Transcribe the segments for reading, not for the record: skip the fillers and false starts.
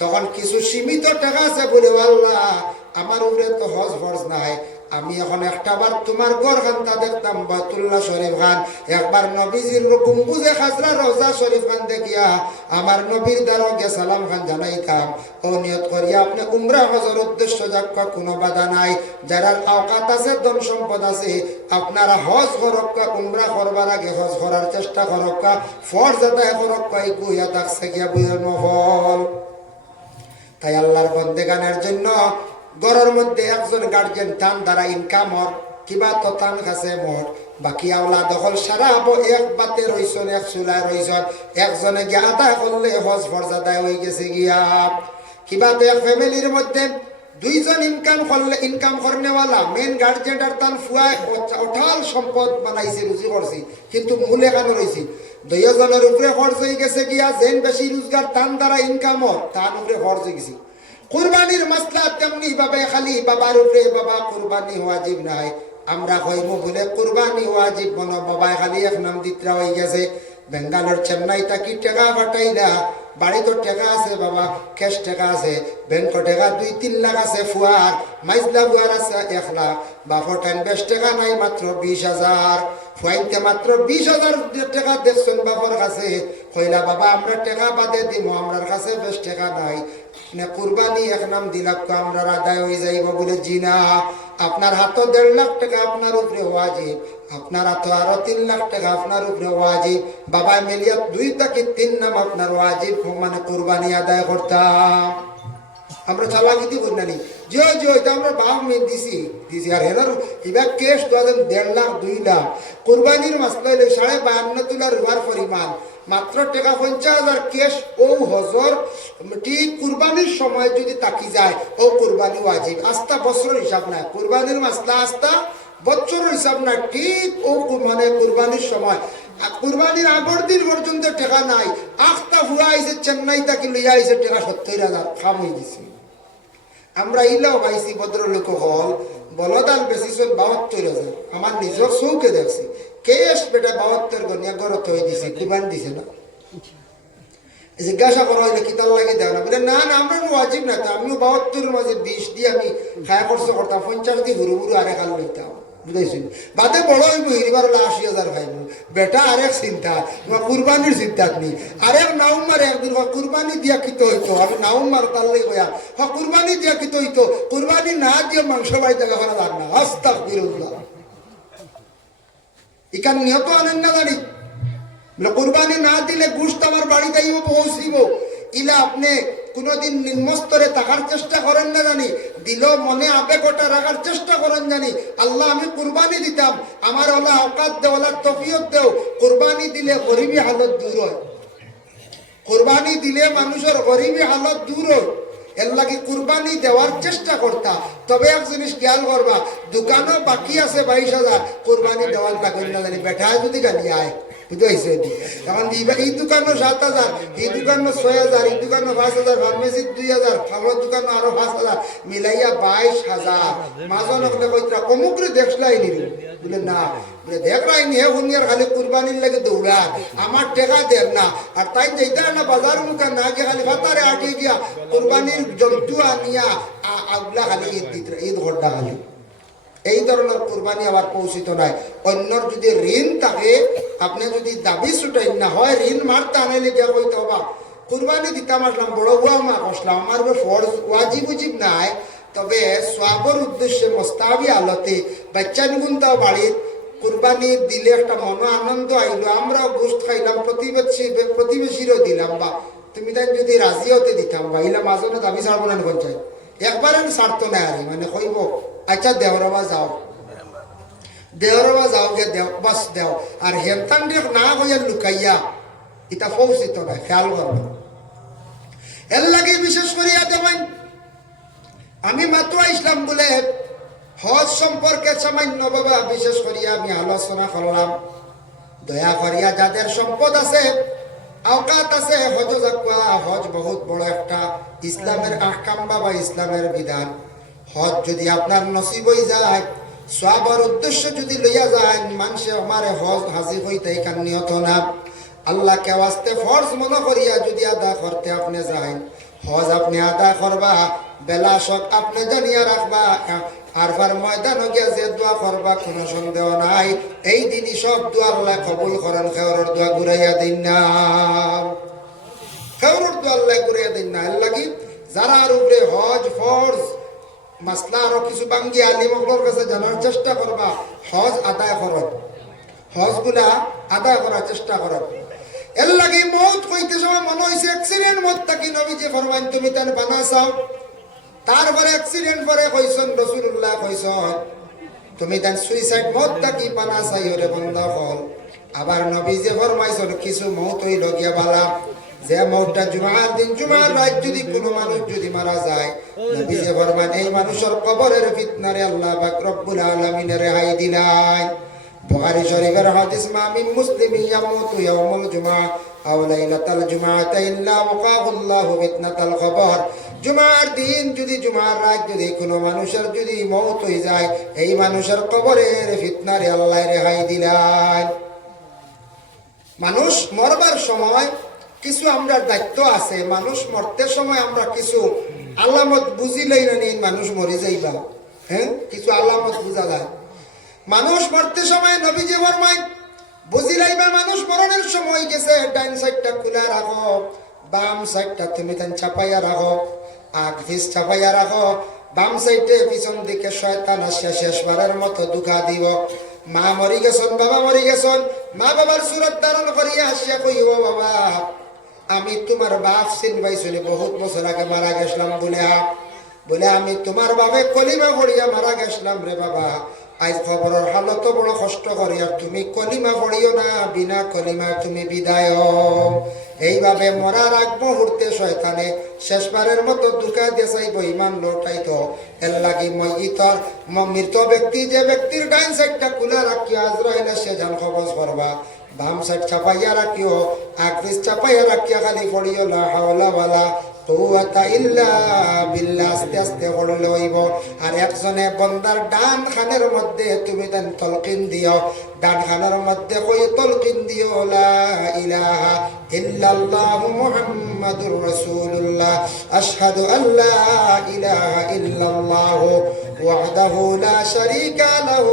তখন কিছু সীমিত টাকা আছে বলে, আল্লাহ আমার উপরে তো হজ ফরজ নাই, আমি এখন একটাবার তোমার গড় খানটা দেখতাম বাইতুল্লাহ শরীফ খান, একবার নবীজির গুম্বুজে খাজরা রওজা শরীফ খান দেখিয়া আমার নবীর দ্বারকে সালাম খান জানাইতাম। ও নিয়ত করিয়া আপনি উমরা হজের উদ্দেশ্য যাক্কা কোনো বাধা নাই। যারা আওকাত আছে, ধন সম্পদ আছে, আপনারা হজ করক্কা, উমরা করবার আগে হজ করার চেষ্টা করক্কা, ফরজ আদায় করক্কা, এই গুইয়া থাকছে গিয়া বুঝের মহল। তাই আল্লাহর বন্দেগানের জন্য ঘরের মধ্যে একজন গার্জেন টান দ্বারা ইনকামর কিবা তো টান কাছে মোট, বাকি আওলা দখল সারা এক বাতে রইছন, এক চুলায় রইছন, একজনে গিয়া আদায় করলে হজ ফরজ আদায় হয়ে গেছে গিয়া। কিবা তো এক ফ্যামিলির মধ্যে দুইজন ইনকাম করলে, ইনকাম করনেওয়ালা মেন গার্জেন আর তান ফুয়ায় অঠাল সম্পদ বানাইছে, রুজি করছি, কিন্তু মূল এখানে রয়েছে দুইজনের উপরে খরচ হয়ে গেছে গিয়া। যেন বেশি রোজগার টান দ্বারা ইনকামর তার উপরে খরচ হয়ে গেছে। কুরবানির মাসলা তেমনি ভাবে খালি বাবার উপরে, বাবা কুরবানি ওয়াজিব নাই, আমরা কইমু বলে কুরবানি ওয়াজিব মনে বাবাই খালি এক নাম দিত্রা হয়ে গেছে। বেঙ্গালোর চেন্নাই তাকি টাকা ফাটাইলা, বাড়ি তো টাকা আছে বাবা, ক্যাশ টাকা আছে, ব্যাংক টাকা 2-3 লাখ আছে, ফুয়ার মাইজলা ফুয়ার আছে 1 লাখ, বাপর টাইম বেশ টাকা নাই, মাত্র 20,000, ফুয়াইতে মাত্র 20,000 টাকা দেখছেন বাপর কাছে। কইলা বাবা আমরা টাকা বাদে দিব, আমরার কাছে বেশ টাকা নাই, না কুরবানি এক নাম দিলাম আমরা আদায় হয়ে যাইব বলে। জি না, আপনার হাতে 1.5 লাখ টাকা আপনার উপরে ওয়াজিব, আপনার হাতে আরো 3 লাখ টাকা আপনার উপরে ওয়াজিব, বাবা মিলিয়া 2 থেকে 3 নাম আপনার ওয়াজিব, মানে কুরবানি আদায় করতাম। আমরা চালাকি করি না নি, যে যে ওইটা আমরা বাপ মেয়ে দিছি দিছি, আর হেনার এবার কেস 1.5 লাখ 2 লাখ কুরবানির মাসলা হইলে 52.5 তোলা রুয়ার পরিমাণ, মাত্র টাকা 50,000 কেশ। ও হজর ঠিক কুরবানির সময় যদি তাকি যায়, ও কুরবানি ওয়াজিব, আস্তা বছর হিসাব নাই, কুরবানির মাসলা আস্তা বছর হিসাব না, ঠিক ও মানে কুরবানির সময়। কুরবানির আগর দিন পর্যন্ত টাকা নাই, আখতা হুয়া আইসে চেন্নাই তাকে লইয়া আইসে টাকা 70,000 খাম হয়ে গেছে। আমরা ইলাও পাইছি ভদ্রলোক হল বলদাল বেশি 72,000, আমার নিজের চৌকে দেখছি কেশ বেটা 72 গনিয়া গরত হয়ে দিছে, কুরবানি দিছে না। জিজ্ঞাসা করা হইলে কিতাল লাগে দেয় না, বলে না না আমরা ওয়াজিব না, আমিও 72 মাঝে 20 দিয়ে আমি খায়া খরচ করতাম, 50 দিয়ে হুরু হুরু আরেক হাল লইতাম, বুঝাইছিল বাদে বড় হইব হিরিবার 80,000 খাইব বেটা, আরেক চিন্তা কুরবানির চিন্তা নেই, আরেক নভেম্বর একদিন কুরবানি দিয়া কিত হইতো, আমি নভেম্বর তার লাগে কয়া কুরবানি দিয়া কিত হইতো, কুরবানি না দিয়ে মাংস বাই জায়গা করা যাক না, আস্তাগফিরুল্লাহ। ইকান নিহত আনেন না জানি, কুরবানি না দিলে গোশত আমার বাড়িতে পৌঁছিব, ইলা আপনি কোনদিন নিম্নস্তরে থাকার চেষ্টা করেন না জানি, দিল মনে আবেগটা রাখার চেষ্টা করেন জানি, আল্লাহ আমি কুরবানি দিতাম, আমার ওলা অকাত দেও, ওলা তফিয়ত দেও, কুরবানি দিলে গরিবী হালত দূর হয়, কুরবানি দিলে মানুষের গরিবী হালত দূর হয়, এর লাগে কুরবানি দেওয়ার চেষ্টা করতা। তবে এক জিনিস খেয়াল করবা, দোকানও বাকি আছে 22,000, কুরবানি দেওয়ার লাগবে না জানি, বেটা যদি গালি আয় বুঝতে এখন এই দোকানও 7,000, এই দোকানও 6,000, এই দোকানও 5,000, ফার্মেসির 2,000, খাবার দোকানও আরো 5,000, মিলাইয়া 22,000। মাজন হলে কইতরা অমুকরে দেখলাই নিল, বলে না বলে দেখ রাইনি হে হুনিয়ার খালি কুরবানির লাগে দৌড়া, আমার টাকা দেন না, আর তাই যেটা না বাজার মুখে না গিয়ে খালি ফাতারে আটিয়ে গিয়া কুরবানির জন্তু আনিয়া আগলা খালি ঈদ দিত, ঈদ ঘরটা খালি। এই ধরনের কুরবানি আবার পৌঁছিত নাই। অন্যর যদি ঋণ থাকে, আপনি যদি দাবি ছুটাই না হয়, ঋণ মারতে আনাইলে গিয়া কইতে হবা কুরবানি দিতাম আসলাম, বড় বুয়া মা বসলাম, আমার ফরজ ওয়াজিব উজিব নাই, তবে সওয়াবের উদ্দেশ্যে মোস্তাহাবি আলতে বাচ্চা নিগুনতাও বাড়ির কুরবানি দিলে একটা মনো আনন্দ আইলো, আমরাও গোশত খাইলাম, প্রতিবেশীরও দিলাম, বা তুমি তাই যদি রাজি হতে দিতাম বা ইলা মাজনে দাবি ছাড়বো না পঞ্চায়েত একবারে ছাড়তো না, আর মানে কইব আচ্ছা দেওরবা যাও, দেওরবা যাও গে দেও বাস দেও, আর হেমতান না হইয়া লুকাইয়া এটা পৌঁছিত না, খেয়াল করবে। এর লাগে বিশেষ করিয়া দেবেন, আমি মাত্র ইসলাম বলে হজ সম্পর্কে সামান্য বাবা বিশেষ করিয়া আমি আলোচনা করলাম। দয়া করিয়া যাদের সম্পদ আছে, আওকাত আছে, হজ যাকুয়া, হজ বহুত বড় একটা ইসলামের আহকাম বাবা, ইসলামের বিধান। হজ যদি আপনার নসিব হয়ে যায়, সওয়াবের উদ্দেশ্য যদি লইয়া যায়, মানুষে আমার হজ হাজির হইতে এখান নিয়ত না, আল্লাহকে ওয়াস্তে ফরজ মনে করিয়া যদি আদা করতে আপনি যান, হজ আপনি আদায় করবা বেলা শখ আপনি জানিয়া রাখবা আরফার ময়দানে গিয়া যে দোয়া করবা কোনো সন্দেহ নাই এই দিনই সব দোয়া আল্লাহ কবুল করেন। খেওরের দোয়া ঘুরাইয়া দিন না, খেওরের দোয়া আল্লাহ ঘুরাইয়া দিন না। এর লাগি যারা আর উপরে হজ ফরজ মাসলা আরো কিছু বাঙ্গি আলিমগুলোর কাছে জানার চেষ্টা করবা, হজ আদায় করো, হজ গুলা আদায় করার চেষ্টা করো। এর লাগে মৌত কইতে সময় মনে হয়েছে অ্যাক্সিডেন্ট মত থাকি নবীজি ফরমান তুমি তান বানা চাও, তারপরে অ্যাক্সিডেন্ট পরে কইছেন রাসূলুল্লাহ কইছেন তুমি তান সুইসাইড মত থাকি বানা চাই ওরে বন্ধা হল। আবার নবীজি ফরমাইছেন কিছু মৌত হইল গিয়া বালা, যে মৌতটা জুমার দিন জুমার রাত যদি কোনো মানুষ যদি মারা যায় নবীজি ফরমান এই মানুষের কবরের ফিতনারে আল্লাহ পাক রব্বুল আলামিন রেহাই দিলাই। বুখারী শরীফের হাদিস মা মিন মুসলিমিন ইয়ামুতু ইয়াউমুল জুমআ আও লাইলাতাল জুমআতা ইল্লা ওয়াকাহুল্লাহু ফিতনাতাল কবর। জুমার দিন যদি জুমার রাত যদি কোনো মানুষের যদি মওত হয়ে যায় এই মানুষের কবরের ফিতনারে আল্লাহ রেহাই দিলেন। মানুষ মরবার সময় কিছু আমরা দায়িত্ব আছে, মানুষ মরতে সময় আমরা কিছু আলামত বুঝিলেই না নিন মানুষ মরে যাইবা, হ্যাঁ কিছু আলামত বুঝা যায়। মানুষ মরতে সময় নবীজি ফরমায় বুঝিলাইবা মানুষ মরণের সময় গেছে ডাইন সাইডটা খুলে রাখো, বাম সাইডটা তুমি তান চাপাইয়া রাখো, আগ ফিস চাপাইয়া রাখো, বাম সাইডে পিছন দিকে শয়তান আসিয়া শেষবারের মতো দুঃখা দিব। মা মরি গেছন, বাবা মরি গেছন, মা বাবার সুরত ধারণ করিয়া আসিয়া কইব বাবা আমি তোমার বাপ চিনবাইছিলি বহুত বছর আগে মারা গেছিলাম বলে আমি তোমার বাবে কলিমা পড়িয়া মারা গেছিলাম রে বাবা, আজ খবরের হালত বড় কষ্ট করি আর তুমি কলিমা পড়িও না, বিনা কলিমা তুমি বিদায়। এইভাবে মরার আগ মুহূর্তে শয়তানে শেষবারের মতো দুঃখা দিয়ে চাইব ইমান লৌটাইত। এর লাগি মইতর মৃত ব্যক্তি যে ব্যক্তির ডাইন সাইডটা খুলে রাখিয়া আজরাইলে সে জান খবর করবা, বাম সাইড চাপাইয়া রাখিও, আগ পিছ চাপাইয়া রাখিয়া খালি পড়িও লা হাওলা ওয়ালা কুওয়াতা ইল্লা বিল্লাহ আস্তে আস্তে পড়লে হইব। আর একজনে বন্দার ডান খানের মধ্যে তুমি দেন তলকিন দিও, ডান খানের মধ্যে কই তলকিন দিও লা ইলাহা ইল্লাল্লাহু মুহাম্মাদুর রাসূলুল্লাহ আশহাদু আল্লা ইলাহা ইল্লাল্লাহু ওয়াহদাহু লা শারীকা লাহু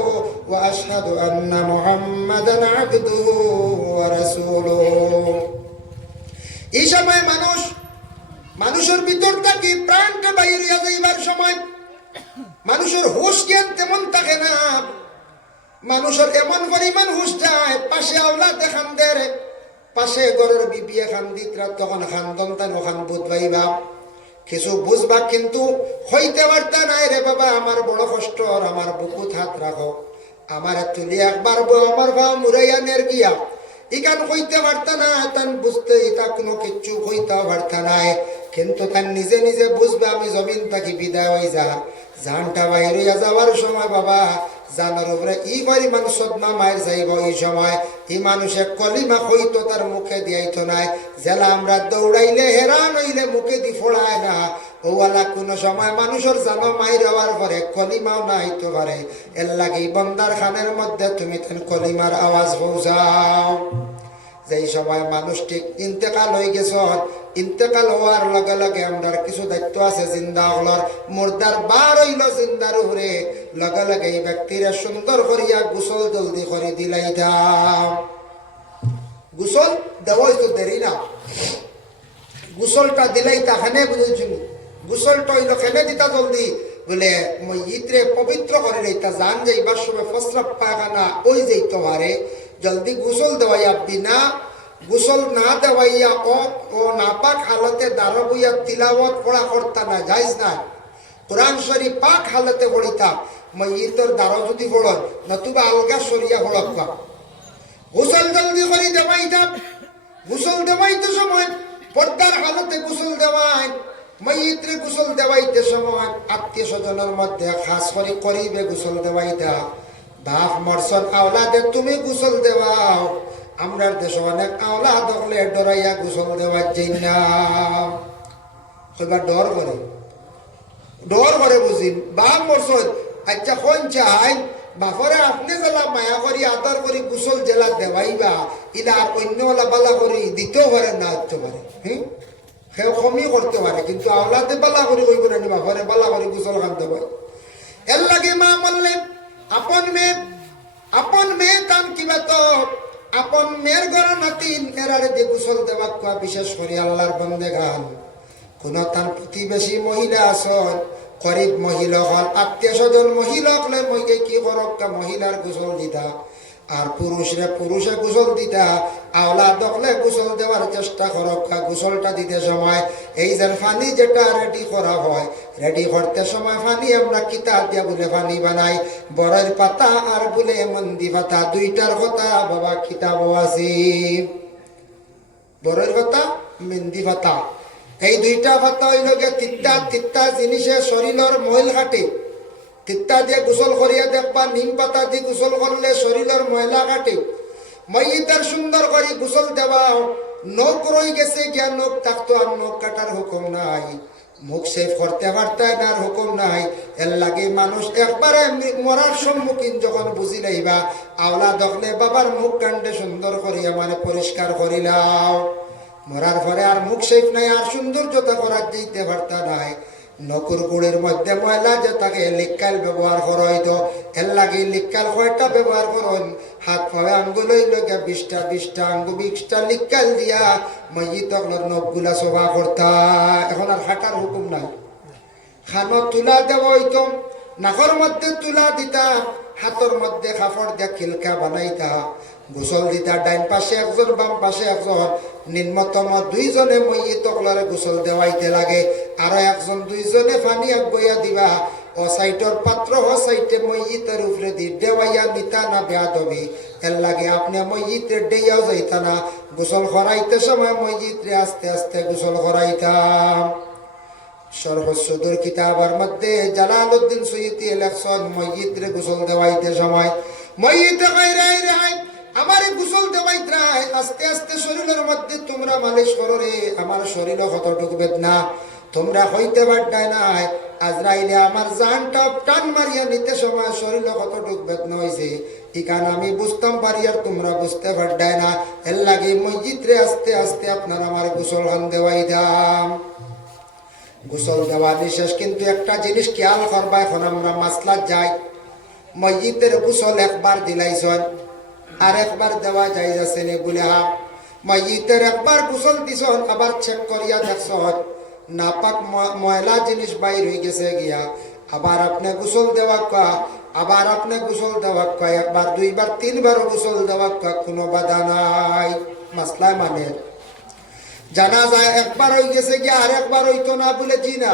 ওয়া আশহাদু আন্না মুহাম্মাদান আবদুহু ওয়া রাসূলুহু। এই সময় মানুষের ভিতর থাকি প্রাণটা বাইরে যাইবার সময় মানুষের হুঁশ জ্ঞান তেমন থাকে না, মানুষের এমন পরিমাণ হুঁশ যায় পাশে আওলাদে খান্দের, পাশে ঘরের বিবিয়ে খান্দিতরা তখন খান্দন তান ওখান বুধবাইবা কিছু বুঝবা কিন্তু হইতে পারতা নাই রে বাবা আমার বড় কষ্ট, আর আমার বুকুত হাত রাখো, আমার তুলি একবার আমার ভাও মুরাইয়া নের গিয়া ইকান হইতে পারতা না, তান বুঝতে এটা কোনো কিচ্ছু হইতে পারতা নাই। কিন্তু তার নিজে নিজে বুঝবে আমি জমিন থাকি বিদায় হয়ে যা জানটা বাইরে যাওয়ার সময় বাবা জানার উপরে ই পরিমাণ সদমা মায়ের যাইব। এই সময় এই মানুষে কলিমা হইতো তার মুখে দিয়াইতো নাই, জেলা আমরা দৌড়াইলে হেরান হইলে মুখে দি ফোড়ায় না, ওওয়ালা কোনো সময় মানুষের জানো মায়ের হওয়ার পরে কলিমাও না হইতে পারে। এর লাগে বন্দার খানের মধ্যে তুমি তেন কলিমার আওয়াজ পৌঁছাও। যেই সময় মানুষ ঠিক ইন্তেকাল হয়ে গেছ, ইন্তেকাল হওয়ার লগে লগে আমরা কিছু দায়িত্ব আছে জিন্দা হলার, মুর্দার বার হইল জিন্দার উপরে লগে লগে এই ব্যক্তিরা সুন্দর করিয়া গোসল জলদি করে দিলাই দাও। গোসল দেওয়াই তো দেরি না, গোসলটা দিলাই তাখানে বুঝেছিল, গোসলটা হইল খেলে দিতা জলদি বলে মই ইতরে পবিত্র করে লইতা জান যাইবার সময় ফসরাপ পায়খানা ওই যাইতে পারে, জলদি গোসল দেওয়াইয়া বিনা গোসল না দেওয়াইয়া ও নাপাক হালতে দাঁড়ো বইয়া তিলাওয়াত পড়া করতা না, যাইজ না। কোরআন শরীফ পাক হালতে পড়িতা মইতর দাঁড়ো যদি পড় নতুবা আলগা সরিয়া পড়ক। গোসল জলদি করে দেওয়াইতাম, গোসল দেওয়াইতে সময় পর্দার হালতে গোসল দেওয়াই, মইত্রে গোসল দেওয়াইতে সময় আত্মীয় স্বজনের মধ্যে খাস করে করিবে গোসল দেওয়াইতা। বাপ মরসন আওলাদে তুমি গোসল দেওয়াও, আমরার দেশে অনেক আওলাদ হলে ডরাইয়া গোসল দেওয়ার যাই না, ডর করে বুঝিন বাপ মরসন আচ্ছা কোন চাই বাপরে আপনি জেলা মায়া করি আদর করি গোসল জেলা দেওয়াইবা ইলা আর অন্য বালা করি দিতেও পারে না হতে পারে। সেও কমই করতে পারে, কিন্তু আওলাদে বালা করে কই করে নিবা ঘরে বালা করে গোসল খানতে পারে। এর লাগে মা বললেন আপন মেয়ে তান কিবা তো আপন মেয়ের ঘর নাতিন এরারে দিয়ে গোসল দেওয়া কোয়া, বিশেষ করে আল্লাহর বন্দেগান কোন তার প্রতিবেশী মহিলা আসন গরিব মহিলা হল আত্মীয় স্বজন মহিলা হলে মহিকে কি করক্কা মহিলার গোসল দিতা, আর পুরুষে গোসল দিতা, আওলা দখলে গোসল দেওয়ার চেষ্টা করক্কা। গোসলটা দিতে সময় এই যে ফানি যেটা রেডি করা হয়, রেডি করতে সময় ফানি আমরা কিতাব দিয়া বলে ফানি বানাই, বরের পাতা আর বলে মন্দি পাতা, দুইটার কথা বাবা কিতাবও আছে। বরের পাতা মেহেন্দি পাতা, এই দুইটা পাতা হইল গে তিত্তা জিনিসে শরীরের ময়ল কাটে। তিত্তা দিয়ে গোসল করিয়া দেখবা নিম পাতা দিয়ে গোসল করলে শরীরের ময়লা কাটে। মইতার সুন্দর করে গোসল দেওয়া, নখ রয়ে গেছে গিয়া নখ থাকতো আর নখ কাটার হুকুম নাই, মুখ সেফ করতে পারতে না হুকুম নাই। এর লাগে মানুষ একবারে মরার সম্মুখীন যখন বুঝি লাইবা, আওলা দেখলে বাবার মুখ কাণ্ডে সুন্দর করিয়া মানে পরিষ্কার করিলাও। মরার পরে আর মুখ সেফ নাই, আর সৌন্দর্যতা করার যেতে পারতা নাই। নকুর গুড়ের মধ্যে ময়লা যে তাকে লিক্কাল ব্যবহার করা হইতো, এর লাগে লিক্কাল কয়টা ব্যবহার করুন, হাত পায়ে আঙ্গুল হইল গিয়া 20টা আঙ্গুল 20টা লিক্কাল দিয়া মসজিদ নখগুলা সভা করতা। এখন আর হাঁটার হুকুম নাই, খানো তুলা দেওয়া হইতো, নাকর মধ্যে তুলা দিতা, হাতর মধ্যে কাপড় দিয়া খিলকা বানাইতা, গোসল দিতা। ডাইন পাশে একজন বাম পাশে একজন, নিম্নতম 2 জনে মইয়ে তকলারে গোসল দেওয়াইতে লাগে, আরো একজন 2 জনে পানি বইয়া দিবা। ও সাইটর পাত্র ও সাইটে মইয়িতের উপরে দি দেওয়াইয়া নিতা না বেয়াদবি। এর লাগে আপনি মইয়িতের ডেয়াও যাইতা না, গোসল করাইতে সময় মইয়িতরে আস্তে আস্তে গোসল করাইতাম। সর্বসুদুর কিতাবের মধ্যে জালালউদ্দিন সৈয়দী ইলেকশন মইয়িতরে গোসল দেওয়াইতে সময় মইয়িতে গায়রাই রাই আমার গোসল দেওয়াইত্রাই আস্তে আস্তে শরীরের মধ্যে তোমরা মালিশ করো রে, আমার শরীরে কতটুকু বেদনা তোমরা হইতে পারতাই নাই। আজরাইলে আমার জানটা টান মারিয়া নিতে সময় শরীরে কতটুকু বেদনা হয়েছে, এখান আমি বুঝতাম পারি আর তোমরা বুঝতে পারতাই না। এর লাগে মসজিদরে আস্তে আস্তে আপনার আমার গোসল হান দেওয়াই দাম। গোসল দেওয়া নিশেষ, কিন্তু একটা জিনিস খেয়াল করবা, এখন আমরা মাসলাত যাই, মসজিদের গোসল একবার দিলাইছন আর একবার দেওয়া যাই যাচ্ছে নে বলে মসজিদের একবার গোসল দিছন, আবার চেক করিয়া দেখছন নাপাক ময়লা জিনিস বাইর হয়ে গেছে গিয়া, আবার আপনি গোসল দেওয়া কা, আবার আপনি গোসল দেওয়া কা, একবার 2 বার 3 বার গোসল দেওয়া কা, কোনো বাধা নাই। মাসলা মানে জানাজা একবার হয়ে গেছে গিয়া আর একবার হইতো না বলে জি না,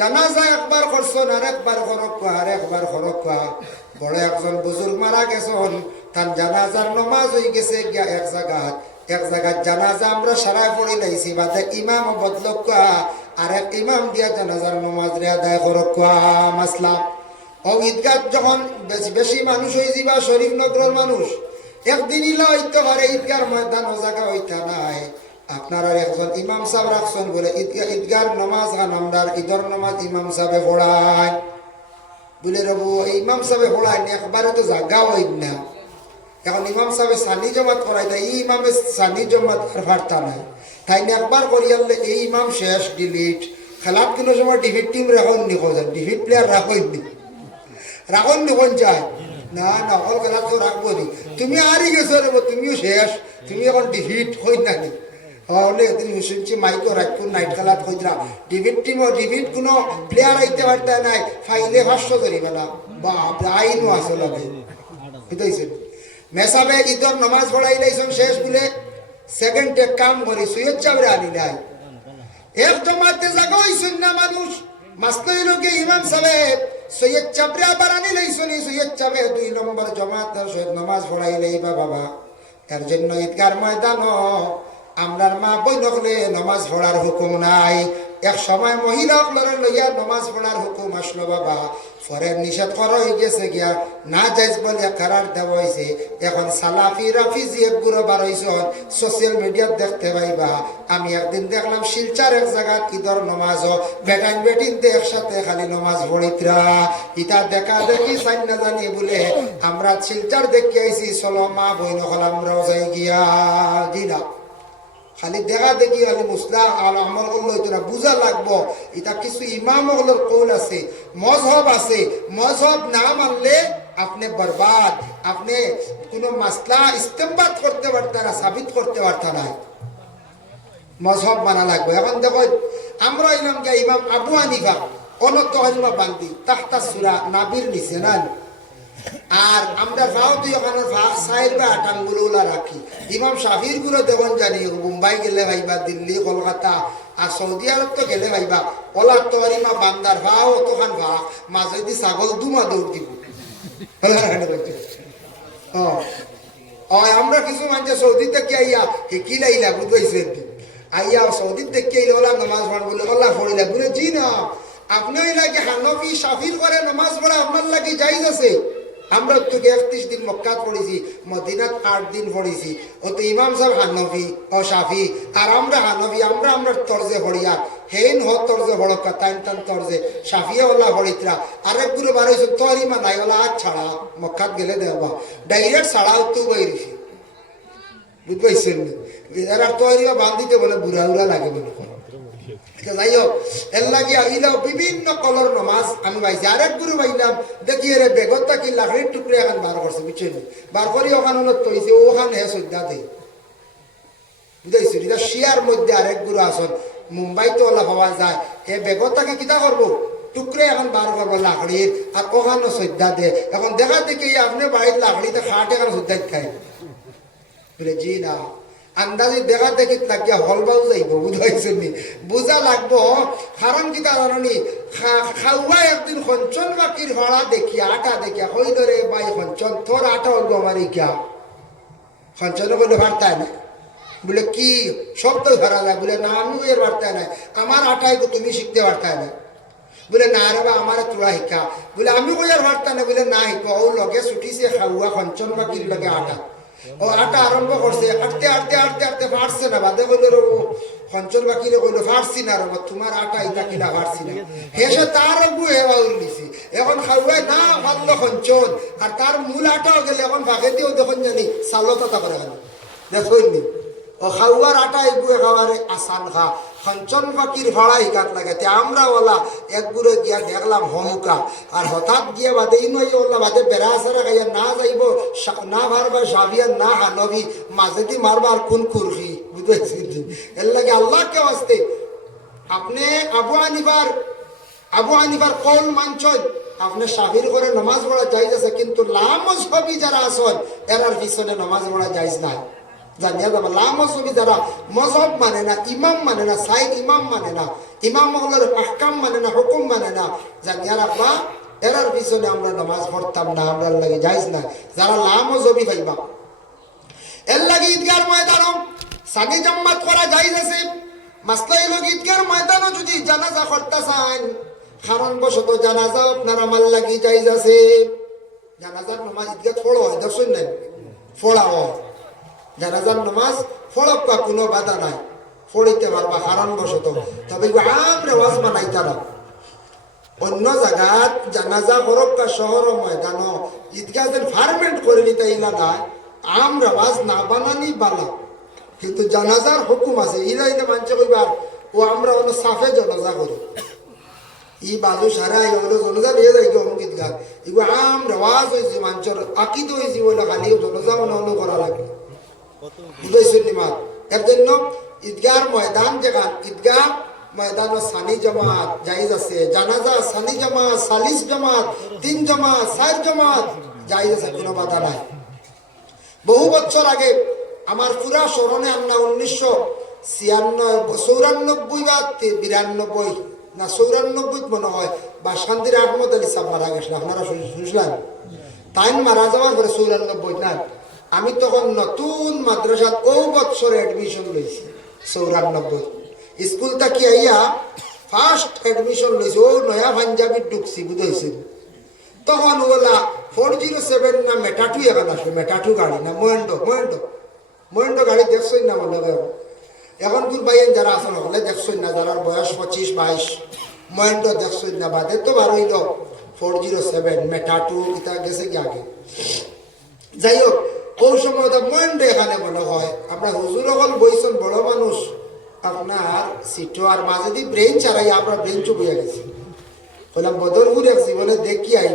জানাজা একবার করছন আর একবার খরক কা, আর একবার খরক কা। বড় একজন বুজুর্গ মারা গেছেন, তার জানাজার নমাজ হয়ে গেছে গিয়া এক জায়গায় জানাজা আমরা সারাই পড়ে লাইছি, বাদে ইমাম বদলক কা, আর এক ইমাম দিয়া জানাজার নমাজ রে আদায় করক কা। মাসলা ও ঈদগাহ যখন বেশি মানুষ হয়ে যাবা, শরীফ নগরের মানুষ একদিন ইলা হইতে পারে, ঈদগার ময়দান ও জায়গা হইতা নাই, আপনারা একজন ইমাম সাহেব রাখছেন বলে ঈদগার নমাজ খান আমরা ঈদর নমাজ ইমাম সাহেবে পড়ায় বলে রবু ইমাম সাহেবে পড়ায় একবারে তো জায়গা হইত না। এখন ইমাম সাহেবে সানি জমাত করাই দেয়, এই ইমামে সানি জমাত আর ফারতা নাই, তাই না একবার করিয়ালে এই ইমাম শেষ ডিলিট। খেলাত কোনো সময় ডিভিট টিম রাখন নি, ডিভিট প্লেয়ার রাখন নি কোন চায় না না, অল খেলা তো রাখবো নি, তুমি আরই গেছো রে, তুমিও শেষ, তুমি এখন ডিভিট হই না নি। হলে তুমি শুনছি মাইকো রাখবো নাইট খেলাত হইতরা ডিভিট টিমও ডিভিট কোনো প্লেয়ার আইতে পারতে নাই, ফাইলে 500 ধরিবে না, বাপ আইনও আসল বুঝাইছে। মেসাবে ঈদর নমাজ পড়াই লাইছেন শেষ বলে সেকেন্ডে কাম করি সুয়েজ চাবরে আনি নাই, এক জমাতে জাগা হইছেন না মানুষ। মাসলাই লোকে ইমাম সাহেব সৈয়দ চাবরে আবার আনি লাইছেন, সৈয়দ চাবে 2 নম্বর জমাত সৈয়দ নমাজ পড়াই লাইবা বাবা। এর জন্য ঈদগার ময়দান আমরার মা বই নকলে নমাজ পড়ার হুকুম নাই। এক সময় মহিলা আপনারা লইয়া নমাজ পড়ার হুকুম আসলো বাবা, পরে নিষেধ করা হয়ে গেছে গিয়া না যাইজ বলে কারার দেওয়া হয়েছে। এখন সালাফি রাফিজি একগুলো বার হয়েছে সোশ্যাল মিডিয়াত দেখতে পাইবা। আমি একদিন দেখলাম শিলচার এক জায়গা ঈদর নমাজ বেটাইন বেটিন একসাথে খালি নমাজ পড়িতরা, ইটা দেখা দেখি সাইন না জানি বলে আমরা শিলচার দেখে আইছি, চলো মা বই নকল আমরাও যাই গিয়া দিলা খালি দেখা দেখি খালি মুসলা আর আমল করলো এটা বুঝা লাগবো। এটা কিছু ইমাম হলোর কৌল আছে, মজহব আছে। মজহব না মানলে আপনি বরবাদ, আপনি কোনো মাসলা ইস্তেমবাদ করতে পারতেন না, সাবিত করতে পারতেন না। মজহব মানা লাগবে। এখন দেখো আমরা ইমাম কে ইমাম আবু হানিফা অনত হানিফা বান্দি তাহতা সূরা নাবির নিচে না। আর আমরা ভাও তুই ওখানে ভাগ সাইড বা আটাঙ্গুলা রাখি। ইমাম শাফির গুলো দেখুন জানি মুম্বাই গেলে ভাইবা, দিল্লি কলকাতা আর সৌদি আরব তো গেলে ভাইবা ওলার তো হারিমা বান্দার ভাও অতখান ভাগ মাঝে দি ছাগল দুমা দৌড় দিব। আমরা কিছু মানুষ সৌদি থেকে আইয়া কি লাইলা বুঝাইছে আইয়া সৌদি থেকে আইলে ওলা নামাজ পড় বলে ওলা পড়িলা বলে জি না, আপনি ওই লাগে হানফি শাফির করে নামাজ পড়া আপনার লাগে জায়েজ আছে। আমরা তোকে 31 দিন মক্কাত পড়েছি, মদিনাত 8 দিন পড়েছি। ও তো ইমাম সাহেব হানফি ও শাফি, আর আমরা হানফি, আমরা তরজে পড়িয়া হেন হ তরজে ভড়কা তাইন তান তরজে শাফিয়া ওলা পড়িতরা। আরেক গুরু বার হয়েছে তরিমা নাই ওলা আজ ছাড়া মক্কাত গেলে দেখবা ডাইরেক্ট ছাড়াও তো বাইরেছি। বুঝতে পারছেন আর তরিমা বান্ধিতে বলে বুড়া উড়া লাগে বলে। যাই হোক এর লাগে আইলাও বিভিন্ন কলর নমাজ আমি পাইছি। আরেক গুরু পাইলাম দেখি রে বেগত কি লাকড়ির টুকরে এখন বার করছে বুঝছেন, বার করি ওখানে তৈছে ওখানে হে শ্রদ্ধা দেয়। বুঝাইছি এটা শিয়ার মধ্যে আরেক গুরু আসন মুম্বাইতে ওলা পাওয়া যায়। হে বেগতাকে কিতা করবো টুকরে এখন বার করবো লাকড়ির আর ওখানে শ্রদ্ধা দে। এখন দেখা দেখি আপনি বাড়িতে লাকড়িতে খাট এখন শ্রদ্ধা খায় বলে জি না, আন্দাজে দেখা দেখি লাগিয়া হলবাও যাইব। বুঝাইছেন নি বুঝা লাগবো। কারণ কি জানি খাওয়া একদিন খঞ্চন বাকির হড়া দেখিয়া আটা দেখিয়া হই ধরে বাই খঞ্চন তোর আটা হইব আমার ইকা খঞ্চনে বলে ভারতায় না। বলে কি শব্দ ধরা যায়? বলে না আমিও এর বার্তায় নাই, আমার আটাই তুমি শিখতে পারতায় না। বলে না রে বা আমার তোরা শিক্ষা। বলে আমি কই আর বার্তা না। বলে না শিখো ও লগে ছুটিছে খাওয়া খঞ্চন বাকির লগে আটা। ও আটা আরম্ভ করছে, আটতে আটতে আটতে আটতে ফাটছে না। বাদে কইল খঞ্চন বাকিরে কইল ফাটছি না রবা তোমার আটা ইটা কিনা ফাটছি না। হেসে তার গু হেওয়া উল্লিছি। এখন খাওয়ায় না ফাটলো খঞ্চন আর তার মূল আটাও গেলে এখন ভাগে দিয়েও দেখুন জানি চালতা করে গেল দেখুন নি। ও খাওয়ার আটা এগুলো খাওয়ারে আসান খা খঞ্চন বাকির ভাড়া হিকাত লাগে। আমরা ওলা একগুলো গিয়া দেখলাম হমুকা আর হঠাৎ গিয়া বাদে ইনই ওলা বাদে বেড়া সারা খাইয়া না যাইব না ভারবা সাবিয়া না হানবি মাঝেদি মারবার কোন কুরহি। বুঝেছি এর লাগে আল্লাহকে আসতে আপনি আবু হানিফার কল মানছেন, আপনি শাফির করে নমাজ পড়া জায়েজ আছে, কিন্তু লামজহবি যারা আছেন এরার পিছনে নমাজ পড়া জায়েজ নাই। জানিয়া যাবা লামজহবি যারা মজহব মানে না, ইমাম মানে না, সাইদ ইমাম মানে না, ইমাম মহলের আহকাম মানে না, হুকুম মানে না, জানিয়া রাখবা এরার পিছনে আমরা নমাজ পড়তাম না, আমরা লাগে জায়েজ না। যারা লামজহবি ভাইবা এর লাগে ঈদগার ময়দানও সানি জাম্মাত করা জায়েজ আছে। মাসলা হইল ঈদগার ময়দানও যদি জানাজা করতে চান কারণ বশত জানাজা আপনার আমার লাগি জায়েজ আছে। জানাজার নামাজ ঈদগাহ পড়ো হয় দেখছেন নাই পড়া হয়। জানাজার নামাজ পড়বা কোনো বাধা নাই, পড়িতে পারবা কারণ বশত। তবে আম রেওয়াজ বানাই তারা অন্য জায়গাত জানাজা করবা শহর ময়দান ঈদগাহ যেন ফার্মেন্ট করে নিতে ইলা না আম রেওয়াজ না বানানি বালা। কিন্তু জানাজার হুকুম আছে ইরা ইরা মানছে কইবার ও আমরা অন্য সাফে জানাজা করি ই বাজু সারা হলো জনজা নিয়ে যাই অঙ্গিত গান এগুলো আম রেওয়াজ হয়েছে মানুষের আকিদ হয়েছে বলে খালি জনজা মনে করা লাগে। বুঝেছেন নিমাত এর জন্য ঈদগার ময়দান যেখান ঈদগাহ ময়দান সানি জামাত জায়েজ আছে। জানাজা সানি জামাত, সালিস জামাত, 3 জামাত, 4 জামাত জায়েজ আছে, কোনো বাধা নাই। বহু বছর আগে আমার পুরা স্মরণে আমরা 1994 বা 92 না 94 মনে হয় বাসকান্দির আহমদ আলী সাহেব মারা গেছিল। আপনারা শুনছিলেন তাই মারা যাওয়ার পরে 94 না আমি তখন নতুন মাদ্রাসাত ও বছর এডমিশন লইছি। 94 স্কুল থাকি আইয়া ফার্স্ট এডমিশন লইছি। ও নয়া পাঞ্জাবি ঢুকছি বুঝেছিল তখন ওলা 407 না মেটাটু এখন আসবে, মেটাটু গাড়ি না মহেন্দ্র গাড়ি দেখছই না মনে হয়। এখন তোর ভাইয়ের যারা আসন হলে দেখছই না, যারা বয়স 25-22 মহেন্দ্র দেখছই না। বাদে তো বার হইল 407 মেটাটু এটা গেছে কি আগে। যাই হোক কোন সময় মন্ডে এখানে মনে হয় আপনার হুজুর হল বইছেন বড় মানুষ আপনার সিটো আর মাঝে দিয়ে ব্রেঞ্চ চারাই আমরা ব্রেঞ্চও বইয়া গেছি বললাম বদরপুর এক জীবনে দেখি আই